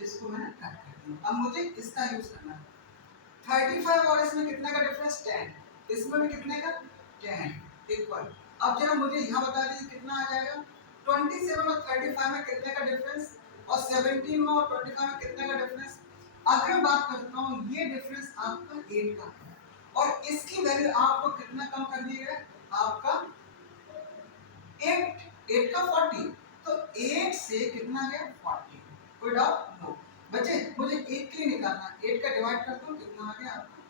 इसको मैंने कट कर दिया। अब मुझे इसका यूज करना है। 35 और इसमें कितने का डिफरेंस 10, इसमें भी कितने का 10 इक्वल। अब जरा मुझे यहाँ बता दीजिए कितना आ जाएगा। 27 और 35 में कितने का डिफरेंस, और 17 में और 25 में कितने का डिफरेंस। अगर मैं बात करता हूँ ये डिफरेंस आपका 8 का है, और इसकी वैल्यू आपको कितना कम कर दी है आपका 8 का 40, तो 8 से कितना गया 40। कोई डाउट नो बच्चे, मुझे 8 के लिए निकालना है। 8 का डिवाइड करता हूँ कितना आ गया आपका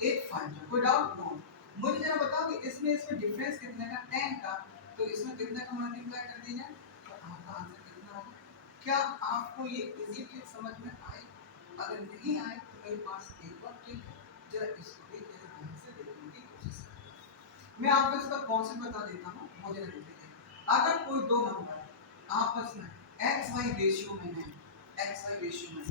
8 5। कोई डाउट नो। मुझे जरा बताओ कि इसमें डिफरेंस कितने का 10 का, तो इसमें कितने का मल्टीप्लाई कर दीजिए तो आपका आंसर कितना होगा। क्या आपको ये इजी ट्रिक समझ में आए? अगर नहीं आए तो मेरे पास एक और ट्रिक है, जरा इसको भी जरा ध्यान से देखने की कोशिश करें। मैं आपको इसका कॉन्सेप्ट बता देता हूँ, मुझे देखिए। अगर कोई दो नंबर आपस में एक्स वाई रेशियो में है, एक्स वाई रेशियो में,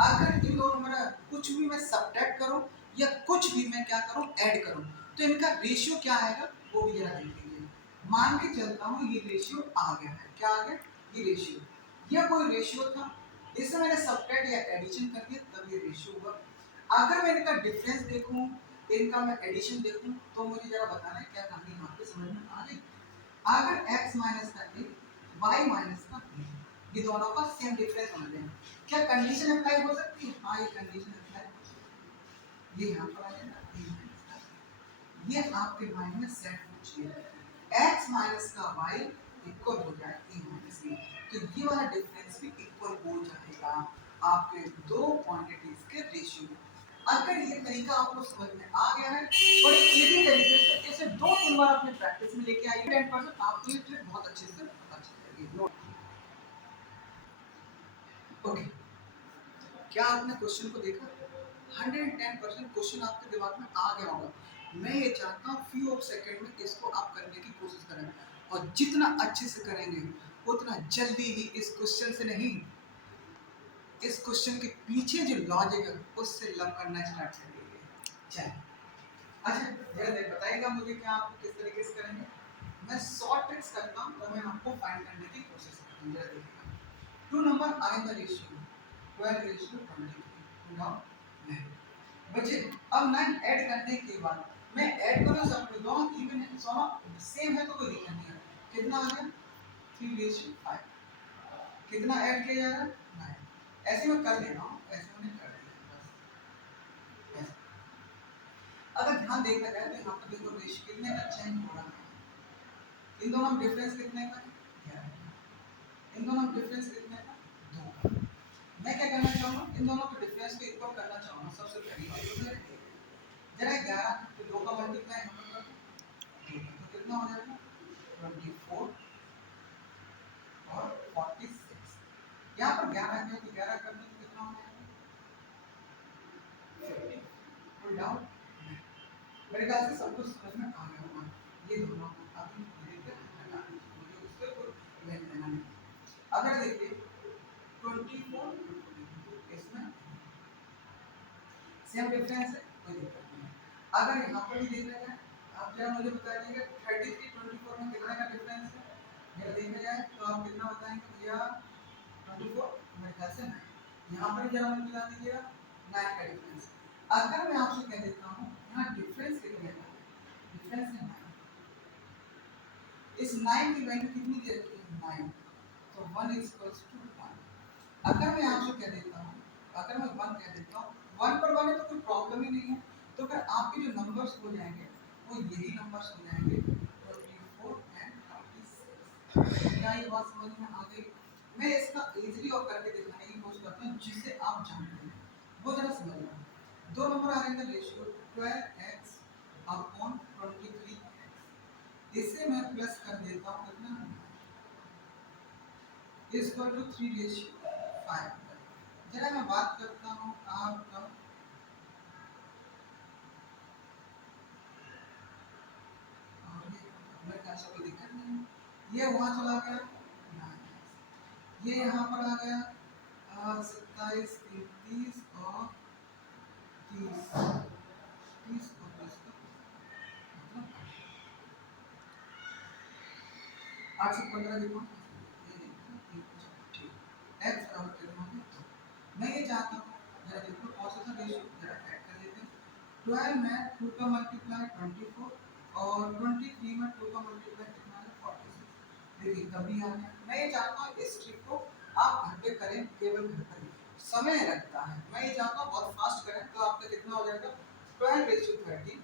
अगर इन दो नंबर कुछ भी मैं सब्ट्रैक्ट करूं या कुछ भी मैं क्या करूं ऐड करूं, तो इनका रेशियो क्या आएगा वो भी जरा देख लीजिए। मान के चलता हूं ये रेशियो आ गया है, क्या आ गया ये रेशियो, ये कोई रेशियो था, इसे मैंने सब्ट्रैक्ट या एडिशन कर दिया तब ये रेशियो हुआ। अगर मैं इनका डिफरेंस देखूं, इनका मैं एडिशन देखूं, तो मुझे जरा बताना है क्या कहानी यहाँ पे समझ में आ गई। अगर x माइनस का a, y माइनस का b, ये दोनों का सेम डिफरेंस होना चाहिए, क्या कंडीशन अप्लाई हो सकती है? हाँ ये कंडीशन अप्लाई, ये यहाँ पर आ जाएगा, ये आपके माइंड में सेट हो चाहिए। x माइनस का y इक्वल हो जाए a माइनस b, तो ये वाला डिफरेंस भी इक्वल हो जाएगा आपके दो क्वांटिटीज के रेशियो में। अगर ये तरीका आपको समझ में आ गया है, बड़े इजी तरीके से इसे 2-3 बार अपने प्रैक्टिस में लेके आइए, 10% आपको ये ट्रिक बहुत अच्छे से पता चल जाएगी। ओके, क्या आपने क्वेश्चन को देखा? 110% क्वेश्चन आपके दिमाग में आ गया होगा। मैं ये चाहता हूँ फ्यू ऑफ सेकंड में इसको आप करने की कोशिश करें, और जितना अच्छे से करेंगे उतना जल्दी ही इस क्वेश्चन से नहीं, इस क्वेश्चन के पीछे जो लॉजिक है उससे लव करना स्टार्ट करेंगे। चलिए, अच्छा जरा बताइएगा मुझे क्या आप किस तरीके से करेंगे। मैं शॉर्ट ट्रिक्स करता हूँ और मैं आपको फाइंड करने की कोशिश करता हूँ। जरा देखिएगा, 2 number are in the ratio 12:23। Now नहीं बच्चे, अब 9 ऐड करने के बाद मैं ऐड करूँ सब दोनों इवन है, दोनों सेम है तो कोई दिक्कत नहीं है। कितना आ गया 3:5। कितना ऐड किया जा रहा है 9। ऐसे मैं कर दे रहा हूँ, ऐसे मैंने कर दिया बस ऐसे। अगर ध्यान देखा जाए तो यहाँ पर देखो रेशियो कितने का चेंज हो रहा है। इन दोनों में डिफरेंस कितने का 11, इन दोनों में डिफरेंस कितने का 2। मैं क्या करना चाहूँगा, इन दोनों के डिफरेंस को इक्वल करना चाहूँगा। सबसे पहले जरा 11 तो 2 का मल्टीप्लाई यहाँ पर कर दो, तो कितना हो जाएगा 24 और 46। यहाँ पर 11 है तो 11 कर दो तो कितना हो जाएगा 50। कोई डाउट? मेरे ख्याल से सब कुछ समझ में आ गया होगा। ये दोनों को आप धीरे धीरे हटा दीजिए, मुझे उससे कोई लेना देना नहीं। अगर देखिए 24 इसमें सेम डिफरेंस है, कोई दिक्कत नहीं। अगर यहाँ पर भी देखा जाए, आप जरा मुझे बता दीजिएगा 33 24 में कितना का डिफरेंस है। अगर देखा जाए तो आप कितना बताएंगे भैया 24, मेरे ख्याल से 9। यहाँ पर जरा मुझे बता दीजिएगा 9 का डिफरेंस। अगर मैं आपसे कह देता हूँ यहाँ डिफरेंस कितने का है, डिफरेंस है 9, इस 9 की वैल्यू कितनी दे रखी है 9, तो 1 इक्वल्स टू 1। अगर मैं आपसे कह देता हूँ, अगर मैं 1 कह देता हूँ, 1 पर 1 है तो कोई प्रॉब्लम ही नहीं है, तो फिर आपके जो नंबर्स हो जाएंगे वो यही नंबर्स हो जाएंगे 24 एंड 36। क्या ये बात समझ में आ गई? मैं इसका इजीली और करके दिखाने की कोशिश करता हूँ जिससे आप जानते हैं, वो जरा समझ लो। दो नंबर आ रहे हैं रेशियो 12x अपॉन 23x, इसे मैं प्लस कर देता हूँ कितना इक्वल टू 3:5। जरा मैं बात करता हूँ आपका मेरे ख्याल से कोई दिक्कत नहीं है, ये वहाँ चला गया, ये यहाँ पर आ गया 27 30 और 30 30 को प्लस मतलब 815 देखो, ये देखो ठीक। रेशियो जरा ऐड कर लेते हैं। 12 में 2 का मल्टीप्लाई 24 और 23 में 2 का मल्टीप्लाई कितना है 46। देखिए कभी आ गया। मैं ये चाहता हूँ इस ट्रिक को आप घर पे करें, केवल घर पर ही। समय लगता है, मैं ये चाहता हूँ बहुत फास्ट करें, तो आपका कितना हो जाएगा 12 रेशियो 30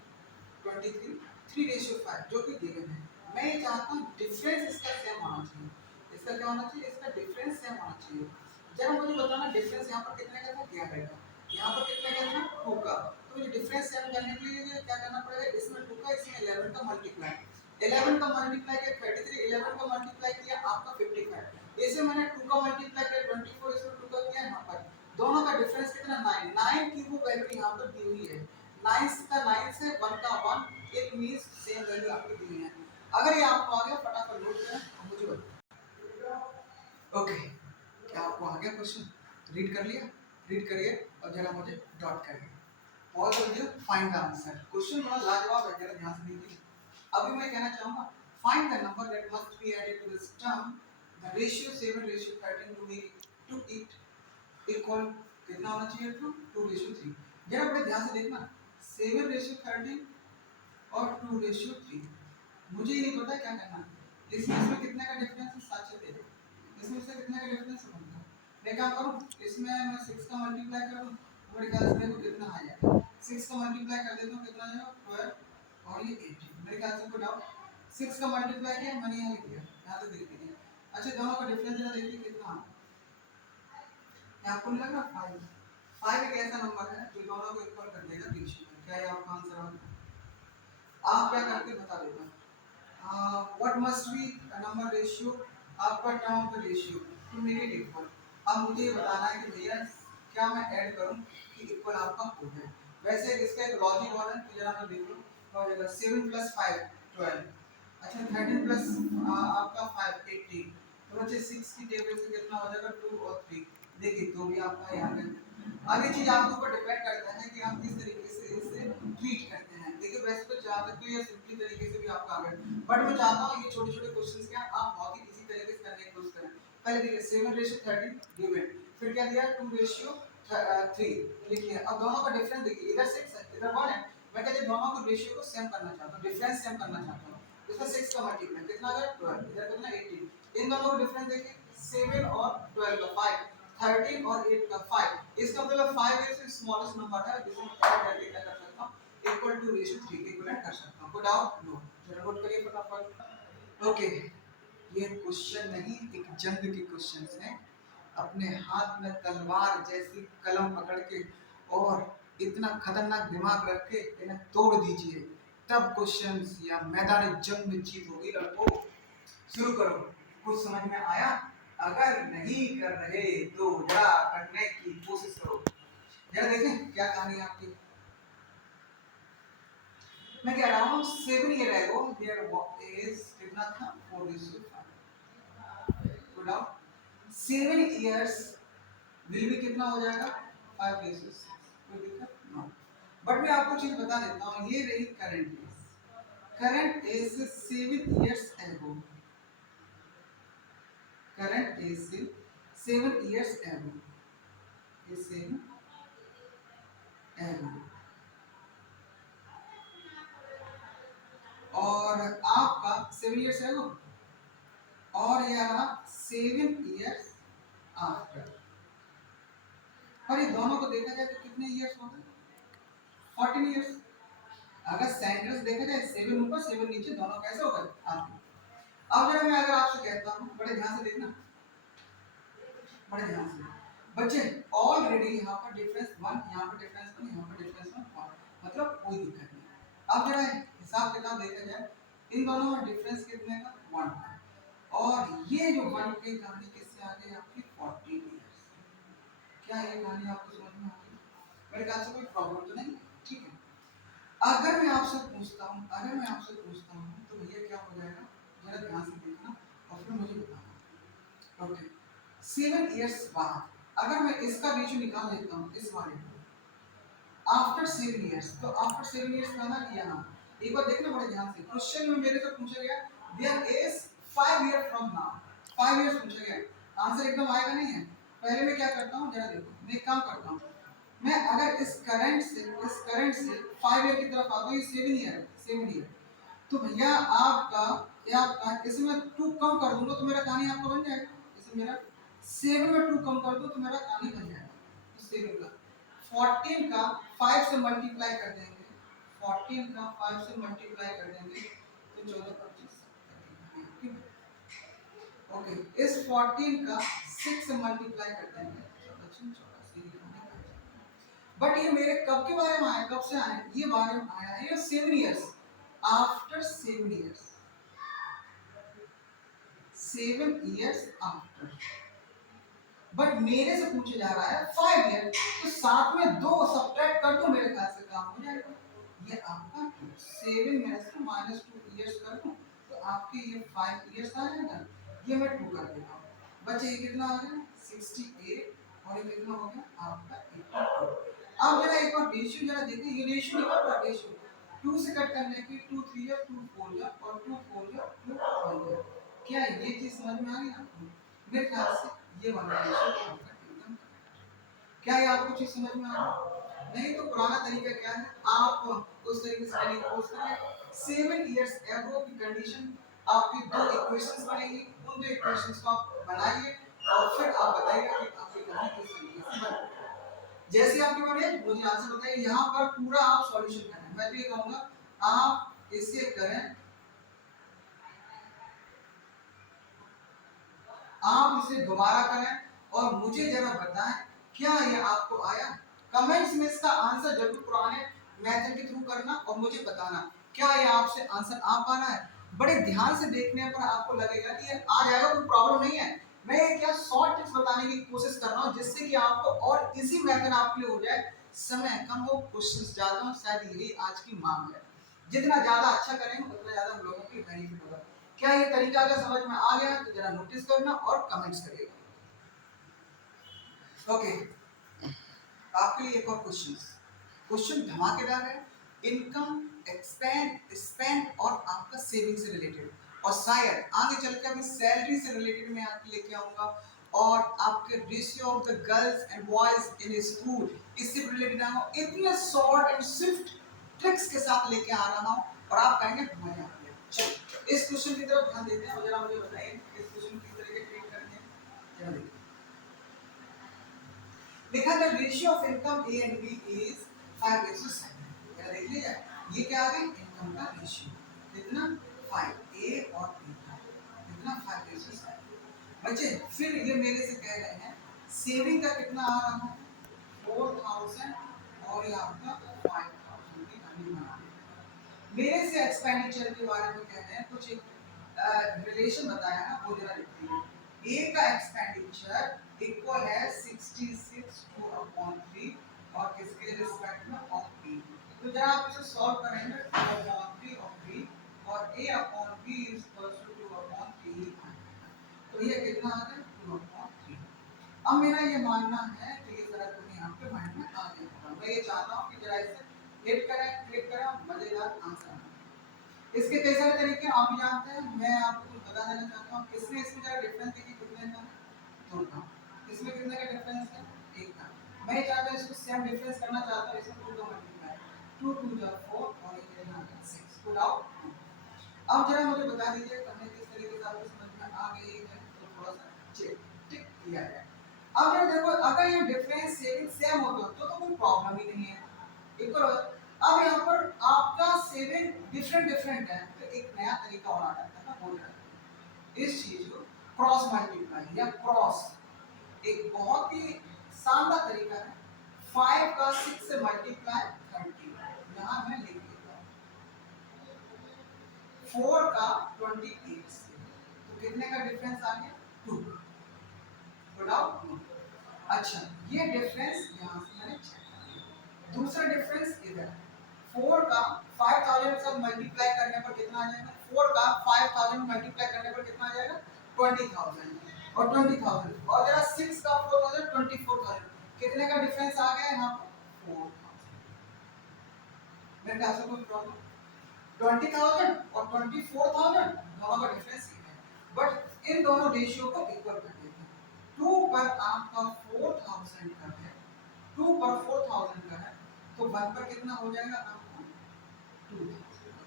23 3 रेशियो 5 जो कि गिवन है। मैं ये चाहता हूँ डिफरेंस इसका सेम होना चाहिए। इसका क्या होना चाहिए, इसका डिफरेंस सेम होना चाहिए। जरा मुझे बताना डिफरेंस यहाँ पर कितने का था 11 का, यहाँ पर कितने का था 2 का। तो मुझे डिफरेंस सेम करने के लिए क्या करना पड़ेगा, इसमें 2 का इसमें 11 का मल्टीप्लाई। 11 का मल्टीप्लाई किया 33, 11 का मल्टीप्लाई किया आपका 55। इसे मैंने 2 का मल्टीप्लाई किया 24, इसमें 2 का किया यहाँ पर। दोनों का डिफरेंस कितना 9, 9 की वो वैल्यू यहाँ पर दी हुई है। 9 का 9 से 1 का 1, इट मींस सेम वैल्यू आपकी दी हुई है। अगर ये आपको आ गया फटाफट नोट करें और मुझे बताओ। ओके, क्या आपको आ गया क्वेश्चन? रीड कर लिया? रीड करिए और जरा मुझे डॉट करिए। Pause the video, find the answer. Question बड़ा लाजवाब है, जरा ध्यान से देखिए। अभी मैं कहना चाहूंगा find the number that must be added to this term the ratio 7:13 to it equal कितना होना चाहिए टू 2:3। जरा बड़े ध्यान से देखना, 7:13 और 2:3। मुझे ये नहीं पता क्या करना है। इसमें कितने का डिफरेंस है 7 से दे दो। इसमें से कितने का डिफरेंस है बनता। मैं क्या करूं, इसमें मैं 6 का मल्टीप्लाई कर दूं, मेरे ख्याल से देखो कितना आ जाएगा। 6 का मल्टीप्लाई कर देता हूं, कितना आ जाएगा 12 और ये 18। मेरे ख्याल से कोई डाउट? 6 का मल्टीप्लाई किया मैंने यहां लिख दिया, यहां से देख लीजिए। अच्छा दोनों का डिफरेंस जरा देखिए कितना है। क्या आपको लग रहा 5? 5 एक ऐसा नंबर है जो दोनों को इक्वल कर देगा रेशियो में। क्या ये आपका आंसर होगा? आप क्या करके बता देते हैं। What must be number ratio आपका term of the ratio to make it equal. अब मुझे ये बताना है कि भैया क्या मैं ऐड करूं कि इक्वल आपका हो जाए। वैसे इसका एक लॉजिक और है, तो जरा मैं देख लूं क्या हो जाएगा। 7 + 5 12। अच्छा 13 प्लस आपका 5 18। तो बच्चे 6 की टेबल से कितना हो जाएगा 2 और 3। देखिए तो भी आपका यहाँ है। आगे चीज आपके ऊपर डिपेंड करता है कि आप किस तरीके से इसे ट्रीट करते हैं। देखिए वैसे तो चाह सकते हो या सिंपली तरीके से भी आपका आ गया, बट मैं चाहता हूँ ये छोटे छोटे क्वेश्चंस क्या आप बहुत ही इजी तरीके से करने की कोशिश करें। पहले देखिए 7:13 गिवन, फिर क्या दिया 2:3 लिखिए। अब दोनों का डिफरेंस देखिए, इधर 6 है इधर 1 है। मैं कहते दोनों को रेशियो को सेम करना चाहता हूँ, डिफरेंस सेम करना चाहता हूँ। इसमें 6 का मल्टीप्लाई कितना आ गया 12, इधर कितना 18। इन दोनों का डिफरेंस देखिए 7 और 12 का 5, 13 और 8 का 5। इसका मतलब 5 इज स्मॉलेस्ट नंबर है जिसे मैं ऐड करके क्या कर सकता हूं इक्वल टू रेशियो 3 के इक्विवेलेंट कर सकता हूं। कोई डाउट? नो। जरा नोट करिए फटाफट। ओके, ये क्वेश्चन नहीं एक जंग के क्वेश्चंस हैं। अपने हाथ में तलवार जैसी कलम पकड़ के और इतना खतरनाक दिमाग रख के इन्हें तोड़ दीजिए, तब क्वेश्चंस या मैदान जंग में जीत होगी लड़कों। शुरू करो। कुछ समझ में आया? अगर नहीं कर रहे तो जरा करने की कोशिश करो। जरा देखें क्या कहानी है आपकी। मैं कह रहा हूँ 7 ईयर एगो देयर इज कितना था 4:5। गुड आउट 7 इयर्स विल भी कितना हो जाएगा 5:6। कोई दिक्कत? नो। बट मैं आपको चीज बता देता हूँ, ये रही current age. Current age 7 years ago, current is 7 years ago, is 7 ago। और आपका 7 years ago और यह रहा 7 years after। और ये दोनों को देखा जाए तो कितने years हो गए 14 years। अगर सेंटेंस देखा जाए 7 ऊपर 7 नीचे दोनों कैसे हो गए आपके। अब जरा मैं अगर आपसे कहता हूँ बड़े ध्यान से देखना, बड़े ध्यान से बच्चे ऑलरेडी यहाँ पर डिफरेंस 1, यहाँ पर डिफरेंस 1, यहाँ पर डिफरेंस 1, मतलब कोई दिक्कत नहीं। अब जरा हिसाब किताब देखा जाए, इन दोनों में डिफरेंस कितने का 1 का, और ये जो 1 की कहानी किससे आ गई आपकी 14 इयर्स। क्या ये कहानी आपको समझ में आ गई? मेरे ख्याल से कोई प्रॉब्लम तो नहीं, ठीक है। अगर मैं आपसे पूछता हूँ, अगर मैं आपसे पूछता हूँ तो भैया क्या हो जाएगा, जरा ध्यान से देखना और फिर मुझे बताना। ओके 7 इयर्स बाद अगर मैं इसका रेशियो निकाल लेता हूँ इस वाले को आफ्टर 7 इयर्स, तो आफ्टर 7 इयर्स का ना यहाँ एक बार देखना बड़े ध्यान से। क्वेश्चन में मेरे से पूछा गया there is 5 year from now, 5 years पूछा गया, आंसर एकदम आएगा नहीं है। पहले मैं क्या करता हूँ जरा देखो, मैं एक काम करता हूँ मैं अगर इस करंट से 5 ईयर की तरफ आता हूँ, ये 7 ईयर, तो भैया आपका क्या आपका इसमें 2 कम कर दूंगा तो मेरा कहानी आपका बन जाएगा। जैसे मेरा 7 में 2 कम कर दो तो मेरा कहानी बन जाएगा। तो 7 का 14 का 5 से मल्टीप्लाई कर देंगे, 14 का 5 से मल्टीप्लाई कर देंगे तो 14 25, ठीक है। ओके, इस 14 का 6 से मल्टीप्लाई कर देंगे, 14 बट ये मेरे कब के बारे में आया, कब से आया, ये बारे में आया है 7 years, after 7 years, 7 years after. But मेरे से पूछे जा रहा है 5 ईयर, तो साथ में 2 सब्ट्रैक्ट कर दो, मेरे ख्याल से काम हो जाएगा। ये आपका 7 में से -2 इयर्स कर दूं तो आपके ये 5 इयर्स आ जाएगा। ये मैं 2 कर देता हूँ, बच्चे ये कितना आ गया 68 और ये कितना हो गया आपका 82। अब जरा एक बार रेशियो जरा देखिए, ये रेशियो निकल रहा है, रेशियो 2 से कट करने की 2 3 या 2 4 या और 2 4 या 2 1 या, क्या ये चीज समझ में आ गई आपको? मेरे ख्याल से ये वाला रेशियो आपका एकदम, क्या ये आपको चीज समझ में आ रहा? नहीं तो पुराना तरीका क्या है, आप उस तरीके से ट्रेनिंग कोर्स करें, 7 इयर्स एगो की कंडीशन आपकी 2 इक्वेशंस बनेगी, उन 2 इक्वेशंस को आप बनाइए और फिर आप बताइएगा कि आपकी कहानी किस तरीके से बनी। जैसे आपके बने मुझे आंसर बताइए, यहाँ पर पूरा आप सॉल्यूशन करें। मैं तो ये कहूंगा आप इसे करें, आप इसे दोबारा करें और मुझे जरा बताएं क्या ये आपको आया। कमेंट्स में इसका आंसर जरूर पुराने मेथड के थ्रू करना और मुझे बताना क्या ये आपसे आंसर आ पा रहा है। बड़े ध्यान से देखने पर आपको लगेगा कि ये आ जाएगा, कोई प्रॉब्लम नहीं है। मैं ये क्या शॉर्ट टिप्स बताने की कोशिश कर रहा हूँ जिससे कि आपको और इजी मेथड आपके लिए हो जाए, समय कम हो, क्वेश्चंस ज्यादा हो। शायद यही आज की मांग है, जितना ज्यादा अच्छा करेंगे उतना ज्यादा हम लोगों की बेनिफिट होगा। क्या ये तरीका अगर समझ में आ गया तो जरा नोटिस करना और कमेंट्स करिएगा। ओके, आपके लिए एक और क्वेश्चन धमाकेदार है, इनकम एक्सपेंड स्पेंड और आपका सेविंग से रिलेटेड, और शायद आगे चल के अभी सैलरी से रिलेटेड मैं आपके लेके आऊंगा और आपके ratio of the girls and boys in school इससे रिलेटेड आऊंगा। इतने शॉर्ट एंड स्विफ्ट ट्रिक्स के साथ लेके आ रहा हूं और आप कहेंगे मजा आ गया। चलो इस क्वेश्चन की तरफ ध्यान देते हैं और जरा मुझे बताइए इस क्वेश्चन की तरह के ट्रीट करते हैं। जरा देखिए, लिखा था ratio of income A and B is 5:7। क्या देख लीजिए, ये क्या आ गया इनकम का रेशियो कितना 5, ए और बी का कितना 5:7। बच्चे फिर ये मेरे से कह रहे हैं सेविंग का कितना आ रहा है 4000 और ये आपका 5000 की कमी बना है। मेरे से एक्सपेंडिचर के बारे में कह रहे हैं, कुछ रिलेशन बताया ना वो जरा लिखते हैं। ए का एक्सपेंडिचर इक्वल है 66/3 और किसके रिस्पेक्ट में ऑफ बी। तो जरा आप इसे सॉल्व करेंगे 2/3 ऑफ बी और a upon b is equal to 2/3। तो ये कितना आ गया 2/3। अब मेरा ये मानना है कि ये जरा तुम्हें यहाँ पे माइंड में आ गया होगा। मैं ये चाहता हूँ कि जरा इसे हिट करें, क्लिक करें, मजेदार आंसर। इसके कई सारे तरीके आप भी जानते हैं, मैं आपको बता देना चाहता हूँ। इसमें जरा डिफरेंस देखिए कितने का है 2 का, इसमें कितने का डिफरेंस है 1 का। मैं चाहता हूँ इसको सेम डिफरेंस करना चाहता हूँ, इसमें 2 का मल्टीप्लाई 2 2 जा 4 और ये कितना 6 पुट आउट 2। अब जरा मुझे बता दीजिए हमने किस तरीके से आपको समझ में आ गई है, तो थोड़ा सा चेक टिक किया जाए। अब ये देखो अगर ये डिफरेंस सेम होता तो कोई प्रॉब्लम ही नहीं है, इक्वल। अब यहाँ पर आपका सेविंग डिफरेंट है तो एक नया तरीका और आ जाता है, हो जाता है इस चीज को क्रॉस मल्टीप्लाई या क्रॉस, एक बहुत ही शानदार तरीका है। 5 का 6 से मल्टीप्लाई 30, यहाँ मैं लिख देता हूँ 4 का 28 से, तो कितने का डिफरेंस आ गया 2, गुड आउट। अच्छा ये डिफरेंस यहाँ से मैंने चेक कर दिया। दूसरा डिफरेंस इधर 4 का 5000 से मल्टीप्लाई करने पर कितना आ जाएगा, 4 का 5000 मल्टीप्लाई करने पर कितना आ जाएगा 20000 और 20000 और जरा 6 का 4000 24000, कितने का डिफरेंस आ गया यहाँ पर 4000। मेरे ख्याल से कोई प्रॉब्लम 20000 और 24000 दोनों का डिफरेंस ही है, बट इन दोनों रेशियो को इक्वल कर देते हैं। 2 पर आपका 4000 का है, 2 पर 4000 का है तो 1 पर कितना हो जाएगा आपका 2000,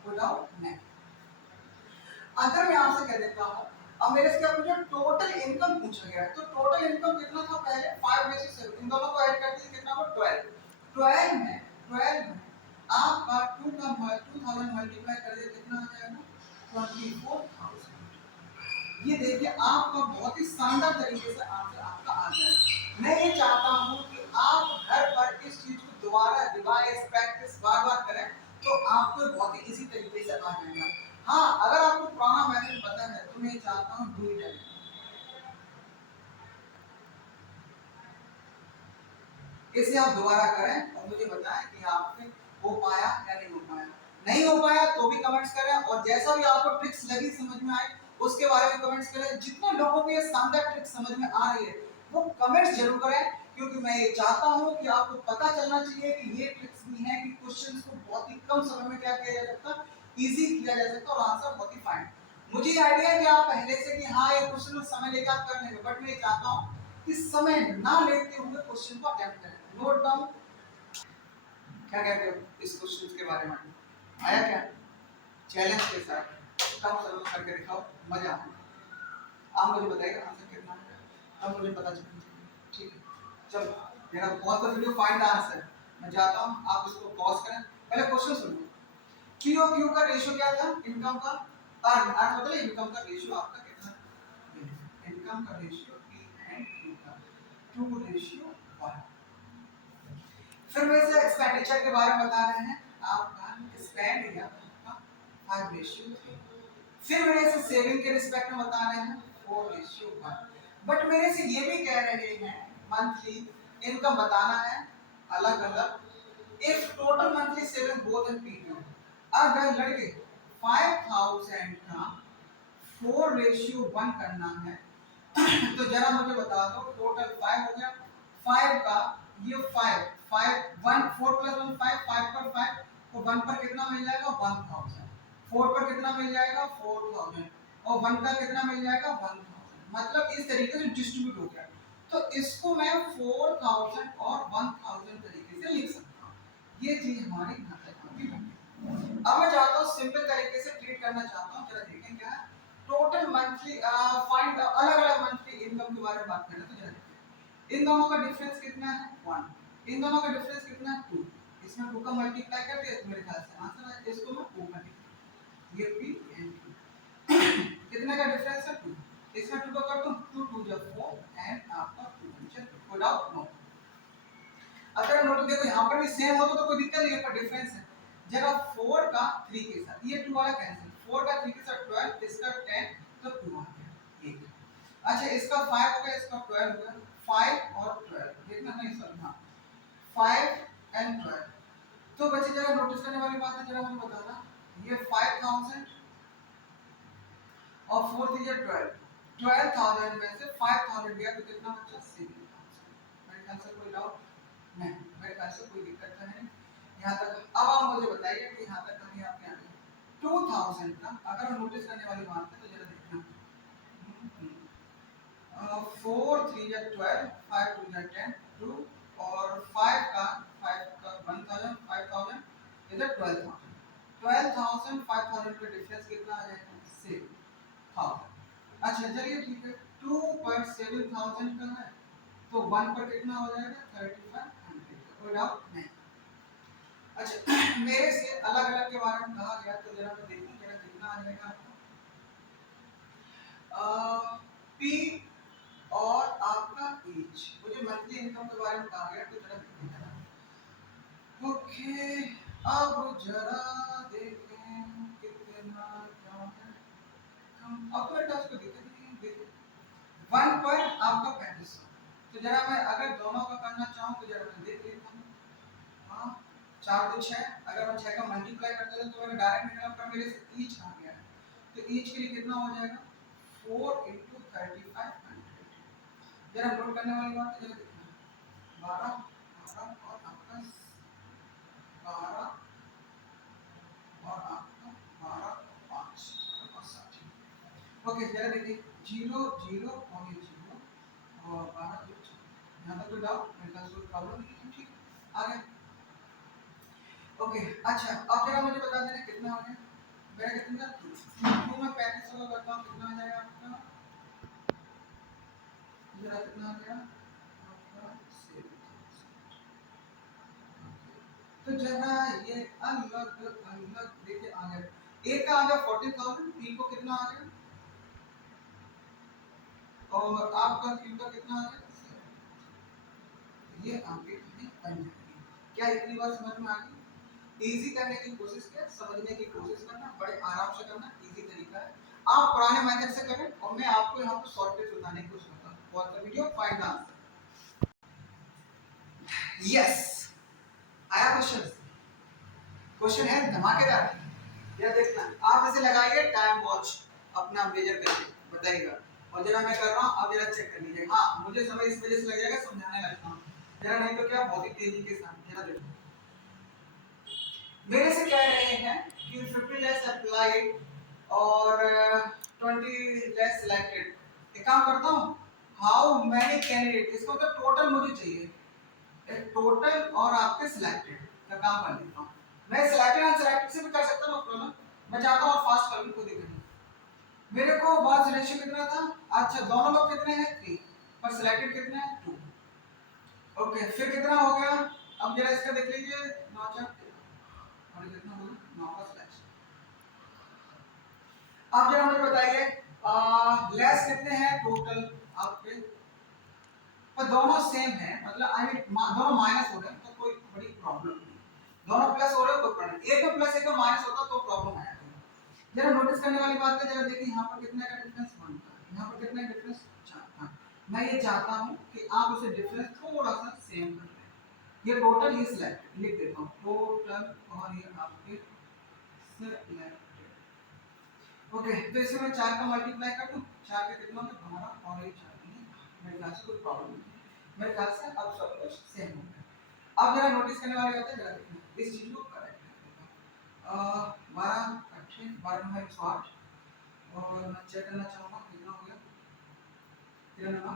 कोई डाउट नहीं। अगर मैं आपसे कह देता हूँ अब मेरे से क्या पूछा टोटल इनकम पूछा गया है तो टोटल इनकम कितना था पहले 5 में से 7 इन दोनों को ऐड कर दीजिए कितना हो 12 में आपका 2 का 2000 मल्टीप्लाई कर दिया कितना आ जाएगा 24000। ये देखिए आपका बहुत ही शानदार तरीके से आंसर आपका आ जाएगा। मैं ये चाहता हूँ कि आप घर पर इस चीज को दोबारा रिवाइज प्रैक्टिस बार बार करें तो आपको बहुत ही इजी तरीके से आ जाएगा। हाँ अगर आपको पुराना मेथड पता है तो मैं चाहता हूँ डू इट अगेन, इसे आप दोबारा करें और मुझे बताएं कि आपसे हो पाया या नहीं हो पाया। नहीं हो पाया तो भी कमेंट्स करें और जैसा भी आपको ट्रिक्स लगी समझ में आए उसके बारे में कमेंट्स करें। जितने लोगों को ये शानदार ट्रिक्स समझ में आ रही है वो कमेंट्स जरूर करें क्योंकि मैं ये चाहता हूँ कि आपको पता चलना चाहिए कि ये ट्रिक्स भी हैं कि क्वेश्चंस को बहुत ही कम समय में क्या किया जा सकता है इजी किया जा सकता है और आंसर बहुत ही फाइन। मुझे आइडिया है कि आप पहले से कि हाँ ये क्वेश्चन में समय लेकर आप कर लेंगे बट मैं चाहता हूँ कि समय ना लेते हुए क्वेश्चन को अटेम्प्ट करें। नोट डाउन क्या कहते हो इस क्वेश्चन के बारे में आया क्या चैलेंज के साथ कम समय में करके दिखाओ मजा आएगा। आप मुझे बताइएगा आंसर कितना है तब मुझे पता चलना चाहिए। ठीक है चलो मेरा बहुत का वीडियो फाइंड द आंसर मैं जाता हूँ आप इसको पॉज करें पहले क्वेश्चन सुनिए। पी और क्यू का रेशियो क्या था इनकम का अर्न अर्न मतलब इनकम का रेशियो आपका कितना है इनकम का रेशियो पी एंड क्यू का 2:1। फिर वैसे एक्सपेंडिचर के बारे में बता रहे हैं आपका स्पेंड या आपका 5:3। फिर मेरे से सेविंग के रिस्पेक्ट में बता रहे हैं 4:1। बट मेरे से ये भी कह रहे हैं मंथली इनकम बताना है अलग अलग if total monthly saving both in period अगर लड़के 5000 का 4:1 करना है तो जरा मुझे बता दो टोटल 5 हो गया 5 का ये 5 5 1 4 + 1 5 5 पर 5 तो 1 पर कितना मिल जाएगा 1000 4 पर कितना मिल जाएगा 4000 और 1 का कितना मिल जाएगा 1000 मतलब इस तरीके से डिस्ट्रीब्यूट हो गया तो इसको मैं 4000 और 1000 तरीके से लिख सकता हूँ। ये चीज हमारी यहाँ तक आपकी बन गई। अब मैं चाहता हूँ सिंपल तरीके से ट्रीट करना चाहता हूँ जरा देखें क्या है टोटल मंथली फाइंड अलग अलग मंथली इनकम के बारे में बात करें तो जरा देखिए इन दोनों का डिफरेंस कितना है 1 इन दोनों का डिफरेंस कितना है 2 इसमें 2 का मल्टीप्लाई कर दिया तो मेरे ख्याल से आंसर है इसको मैं 2 कर ये पी एंड क्यू कितने का डिफरेंस है 2 इसमें 2 का कर दूं 2 2 जा 4 एंड आपका 2 नीचे विदाउट नो अगर नोट देखो यहाँ पर भी सेम हो तो कोई दिक्कत नहीं है पर डिफरेंस है जरा 4 का 3 के साथ ये 2 वाला कैंसिल 4 का 3 के साथ 12 इसका 10 तो 2 आ गया एक अच्छा इसका 5 हो गया इसका 12 हो गया 5 और 12 देखना नहीं सर हाँ 5 एंड 12 तो बच्चे जरा नोटिस करने वाली बात है जरा मुझे बताना ये 5000 और 4 थी 12,000 में से 5000 गया तो कितना बचा 6000 मेरे ख्याल से कोई डाउट नहीं मेरे ख्याल से कोई दिक्कत तो नहीं यहाँ तक। अब आप मुझे बताइए कि यहाँ तक कहीं आपके आगे 2000 का अगर हम नोटिस करने वाली बात है तो जरा देखना 4 3 या 12 5 2 या 10 2 और 5 का 1000 5000 इधर 12000 5000 का डिफरेंस कितना आ जाएगा 6000। अच्छा चलिए ठीक है 2 पर 7000 का है तो 1 पर कितना हो जाएगा 3500 कोई डाउट नहीं। अच्छा मेरे से अलग अलग के बारे में कहा गया तो जरा मैं देखूं जरा कितना आ जाएगा आपको पी और आपका एज मुझे मंथली इनकम के बारे में कहा गया तो जरा देखना ओके अब जरा देखें कितना क्या है अब तो टच को देते नहीं देते 1 पर आपका 3500 तो जरा मैं अगर दोनों का करना चाहूँ तो जरा मैं देख लेता हूँ हाँ 4 तो 6 अगर मैं 6 का मल्टीप्लाई करते हैं तो मेरा डायरेक्ट निकल पर मेरे से ईच आ गया है तो ईच के लिए कितना हो जाएगा 4 × 3500 जरा नोट करने वाली बात है जरा देखना 12 12 और आपका 12 और आपका 12 5 और 7 ओके जरा देखिए 0 0 और ये 0 और 12 यहाँ तक कोई डाउट, मेरे ख्याल से कोई प्रॉब्लम नहीं है, ठीक है आगे। ओके अच्छा अब जरा मुझे बता देना कितना हो गया मेरा, कितना 2 में 35 को करता हूँ कितना हो जाएगा आपका, जरा कितना आ गया आपका 7। तो जरा ये अलग अलग लेके आ गया, एक का आ गया 40,000, तीन को कितना आ गया, और आपका तीन का कितना आ गया 7। ये आपके कितनी बन जाएगी, क्या इतनी बार समझ में आ गई? इजी करने की कोशिश कर, समझने की कोशिश करना, बड़े आराम से करना, इजी तरीका है। आप पुराने मेथड से करें और मैं आपको यहाँ पर शॉर्टकट बताने की कोशिश करता हूँ। Pause the video, find answer. Yes आया क्वेश्चन, क्वेश्चन है धमाकेदार। यह देखना, आप इसे लगाइए टाइम वॉच अपना मेजर करके बताइएगा, और जरा मैं कर रहा हूँ अब जरा चेक कर लीजिए। हाँ मुझे समय इस वजह से लग जाएगा समझाने लगता हूँ, जरा नहीं तो क्या बहुत ही तेजी के साथ जरा देखो। मेरे से कह रहे हैं कि 50 लेस अप्लाइड और 20 लेस सिलेक्टेड। एक काम करता हूँ, हाउ मैनी कैंडिडेट, इसको तो टोटल मुझे चाहिए, टोटल और आपके सिलेक्टेड का काम कर लेता हूँ। मैं सिलेक्टेड और सिलेक्टेड से भी कर सकता हूँ प्रॉब्लम, मैं चाहता हूँ और फास्ट कर लूँ, कोई दिक्कत नहीं। मेरे को बस रेशियो कितना था, अच्छा दोनों लोग कितने हैं 3 पर सिलेक्टेड कितने हैं 2। ओके फिर कितना हो गया, अब जरा इसका देख लीजिए 9 4 और कितना होगा 9 का सिलेक्शन। अब जरा मुझे बताइए लेस कितने हैं टोटल आपके, पर दोनों सेम है, मतलब आई मीन दोनों माइनस हो रहे हैं तो कोई बड़ी प्रॉब्लम नहीं, दोनों प्लस हो रहे हैं तो प्रॉब्लम, एक में प्लस एक में माइनस होता तो प्रॉब्लम आया। जरा नोटिस करने वाली बात है, जरा देखिए यहाँ पर कितना का डिफरेंस 1 का, यहाँ पर कितना डिफरेंस 4 का। मैं ये चाहता हूँ कि आप उसे डिफरेंस थोड़ा सा सेम कर लें, ये टोटल ही सिलेक्ट लिख देता हूँ, टोटल और ये आपके सिलेक्टेड। ओके तो इसे मैं 4 का मल्टीप्लाई कर दूं, 4 के कितना होगा 12 और ये 4 नहीं, मेरे ख्याल से कोई प्रॉब्लम नहीं है, मेरे ख्याल से अब सब कुछ सेम हो गया। अब जरा नोटिस करने वाली बात है, जरा देखना इस चीज को करेक्ट कर 12 8 12 में 108 और मैं चेक करना चाहूंगा कितना हो गया, 13 9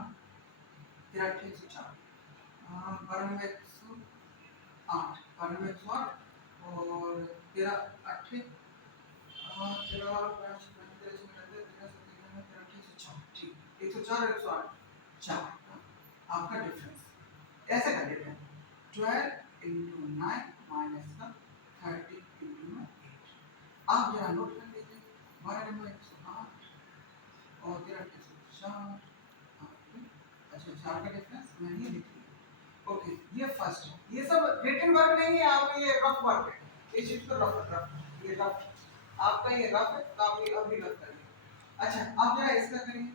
13 8 104 12 में 108 12 में 108 और 13 8 आपका डिफरेंस ऐसे कर लेते हैं 12 इंटू 9 माइनस का 30 इंटू 8। आप जरा नोट कर लीजिए 12 में 108 और 13 अच्छा 4 का डिफरेंस मैं नहीं लिख रही। ओके ये फर्स्ट है, ये सब रिटन वर्क नहीं है आपका, ये रफ वर्क है, इस चीज को रफ ये रफ आपका ये रफ है तो आप ये अभी रफ करिए। अच्छा अब जरा इसका करिए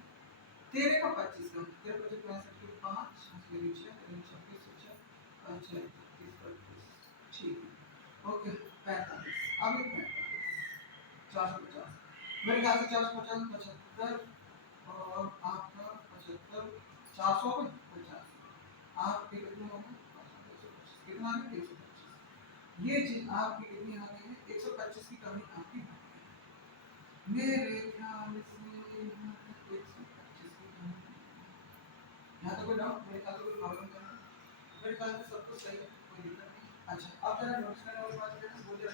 13 का 25 का 13 25 65 5 मेरी 6 26 अच्छा 31 ठीक है। ओके 45 अब ये 45 450 मेरे ख्याल से 450 75 और आपका 75 400 में 50 आपके कितने हो गए कितना आ गया 125। ये चीज आपकी कितनी आ गई है 125 की कमी आपकी मेरे ख्याल से यहाँ तक 125 की कमी, यहाँ तो कोई डाउट, मेरे ख्याल से कोई प्रॉब्लम नहीं है, मेरे ख्याल से सब कुछ सही है, कोई दिक्कत नहीं। अच्छा अब जरा नोट्स करने वाली बात करें वो जरा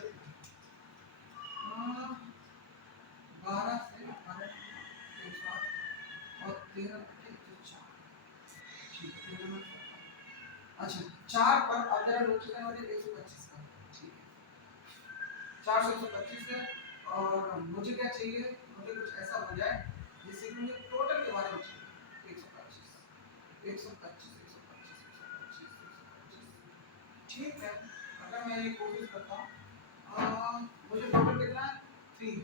12 से 12 108 और 13 104 ठीक है। अच्छा 4 पर अब जरा नोट्स करने वाली 125 का ठीक है 4 से 125 है और मुझे क्या चाहिए, मुझे कुछ ऐसा हो जाए जिससे कि मुझे टोटल के बारे में चाहिए 125 125 ठीक है। अगर मैं ये कोशिश करता हूँ मुझे टोटल कितना है 3,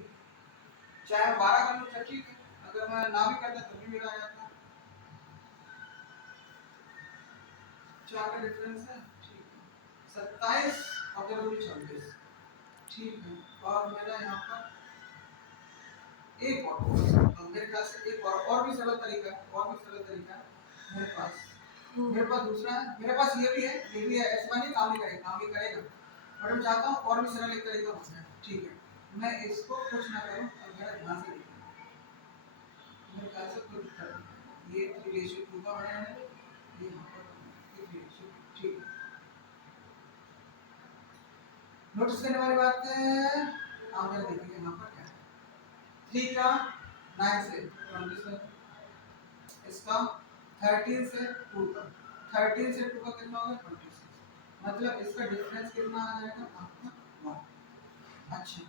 चाहे 12 कर लूँ ठीक है, अगर मैं ना भी करता तो भी मेरा आ जाता 4 का डिफरेंस है ठीक है 27 और 26 ठीक है। और मेरा यहाँ पर एक और मेरे ख्याल से एक और भी सरल तरीका है, और भी सरल तरीका है मेरे पास दूसरा है, मेरे पास ये भी है ऐसा नहीं काम नहीं करेगा, काम भी करेगा बट मैं चाहता हूँ और भी सरल एक तरीका हो जाए ठीक है। मैं इसको कुछ ना करूँ और मेरा ध्यान से देखना मेरे ख्याल से कुछ कर ये रेशियो 2 का बनाया है, ये यहाँ पर नोटिस करने वाली बात है, आप जरा देखिए यहाँ पर क्या है। 3 का 9 से 20 से, इसका 13 से 2 का, 13 से 2 का कितना होगा 26, मतलब इसका डिफरेंस कितना आ जाएगा आपका 1। अच्छा,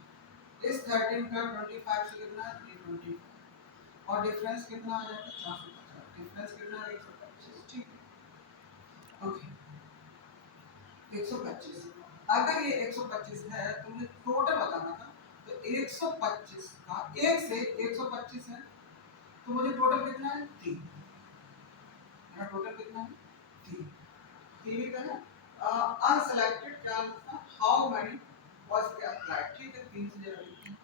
इस 13 का 25 से कितना 325, और डिफरेंस कितना आ जाएगा 450, डिफरेंस कितना है 125, ठीक है। ओके, 125, अगर ये 125 है तो मुझे टोटल बताना था, तो 125 का 1 से 125 है, तो मुझे टोटल कितना है 3, मेरा टोटल कितना है 3, 3 का है। अनसेलेक्टेड क्या था, हाउ मेनी वाज अप्लाइड, ठीक है 3 से जरा लिखते हैं,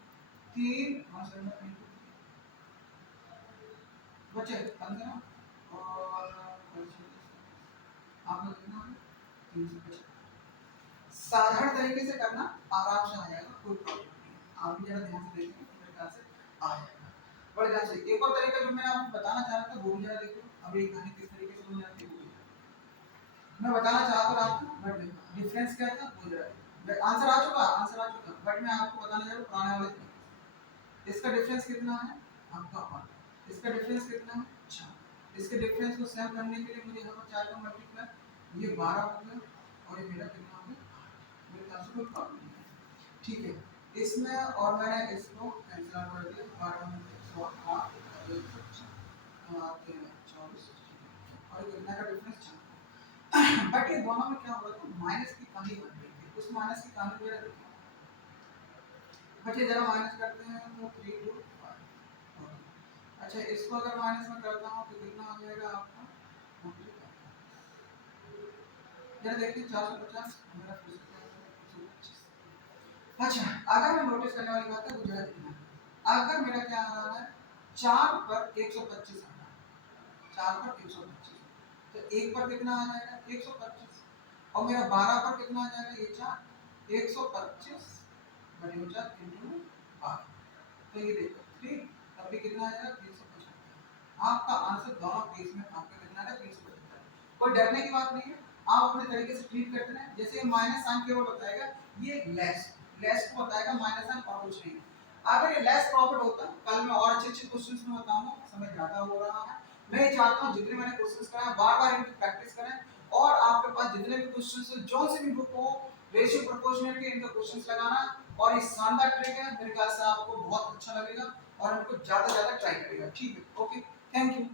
3 बचे 15 और आपका कितना है 350। साधारण तरीके से करना आराम से आ जाएगा, कोई प्रॉब्लम नहीं है, आप भी जरा ध्यान से देखेंगे तो मेरे ख्याल से आ जाएगा बड़े ध्यान से। एक और तरीका जो मैं आपको बताना चाह रहा था वो भी जरा देखो, अब ये कहानी किस तरीके से समझ आती है वो भी मैं बताना चाह तो रहा था, बट डिफरेंस क्या था वो जरा आंसर आ चुका, आंसर आ चुका, बट मैं आपको बताना चाह रहा हूँ पुराने वाले तरीके से। इसका डिफरेंस कितना है आपका 1, इसका डिफरेंस कितना है 4, इसके डिफरेंस को सेम करने के लिए मुझे यहाँ पर 4 का मल्टीप्लाई, ये 12 हो गया और ये मेरा कितना हो गया 8, मेरे ख्याल से कोई प्रॉब्लम नहीं है, ठीक है। इसमें और मैंने इसको कैंसिल आउट कर दिया, 12 में 108 और 24 और कितना का डिफरेंस 4। बट ये दोनों में क्या हो रहा था, माइनस की कमी बन रही थी, उस माइनस की कमी वगैरह देखिए, बच्चे जरा माइनस करते हैं तो 3 2 5। अच्छा, इसको अगर माइनस में करता हूँ तो कितना आ जाएगा आपका, जरा देखिए 450 मेरा फिर से क्या होगा 125। अच्छा, अगर मैं नोटिस करने वाली बात है वो जरा देखना, अगर मेरा क्या आ रहा है 4 पर 125 आ रहा है, 4 पर 125, तो 1 पर कितना आ जाएगा 125, और मेरा 12 पर कितना आ जाएगा ये 4, 125 बटे 4 इंटू 12, तो ये देखो 3, तब भी कितना आ जाएगा 375। आपका आंसर दोनों केस में आपका कितना है 375। कोई डरने की बात नहीं है, आप अपने तरीके से ट्रीट करते हैं, जैसे माइनस साइन केवल बताएगा ये लेस को बताएगा, माइनस साइन और कुछ नहीं। अगर ये लेस प्रॉफिट होता, कल मैं और अच्छे क्वेश्चंस में बताऊंगा, समय ज्यादा हो रहा है, मैं ये चाहता हूं जितने मैंने क्वेश्चंस कराए बार-बार इनकी प्रैक्टिस करें, और आपके पास जितने भी क्वेश्चंस हैं जो से भी बुक हो, रेशियो प्रोपोर्शनल के इनका क्वेश्चंस लगाना, और ये शानदार ट्रिक है, मेरे ख्याल से आपको बहुत अच्छा लगेगा और इनको ज्यादा ट्राई करेगा, ठीक है। Okay, thank you.